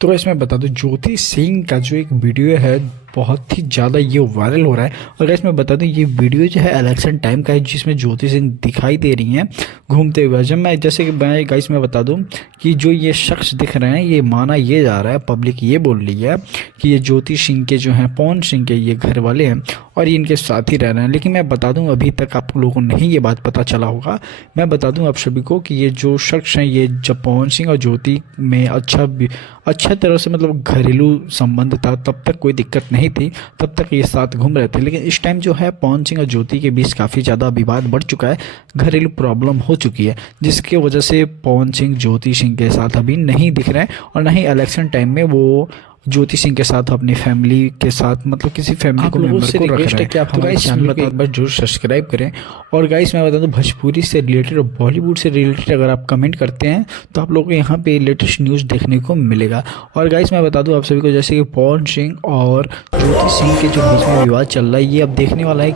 तो इसमें बता दूं, ज्योति सिंह का जो एक वीडियो है बहुत ही ज़्यादा ये वायरल हो रहा है। और इसमें बता दूं, ये वीडियो जो है इलेक्शन टाइम का है, जिसमें ज्योति सिंह दिखाई दे रही हैं घूमते हुए। जब मैं जैसे कि मैं गाइस में बता दूं कि जो ये शख्स दिख रहे हैं, ये माना ये जा रहा है, पब्लिक ये बोल रही है कि ये ज्योति सिंह के जो हैं, पवन सिंह के ये घर वाले हैं और ये इनके साथ ही रह रहे हैं। लेकिन मैं बता दूं, अभी तक आप लोगों को नहीं ये बात पता चला होगा। मैं बता दूं आप सभी को कि ये जो शख्स हैं, ये जब पवन सिंह और ज्योति में अच्छा तरह से मतलब घरेलू संबंध था, तब तक कोई दिक्कत नहीं थी, तब तक ये साथ घूम रहे थे। लेकिन इस टाइम जो है पवन सिंह और ज्योति के बीच काफ़ी ज़्यादा विवाद बढ़ चुका है, घरेलू प्रॉब्लम हो चुकी है, जिसकी वजह से पवन सिंह ज्योति सिंह के साथ अभी नहीं दिख रहे हैं और ना ही इलेक्शन टाइम में वो ज्योति सिंह के साथ अपनी फैमिली के साथ मतलब किसी फैमिली को मेंबर को रख रहे हैं। कि आप हमारे चैनल को एक बार जरूर सब्सक्राइब करें। और गाइस मैं बता दूं, भोजपुरी से रिलेटेड और बॉलीवुड से रिलेटेड अगर आप कमेंट करते हैं तो आप लोगों को यहाँ पे लेटेस्ट न्यूज़ देखने को मिलेगा। और गाइस मैं बता दूं आप सभी को, जैसे कि पवन सिंह और ज्योति सिंह के जो बीच में विवाद चल रहा है, ये अब देखने वाला है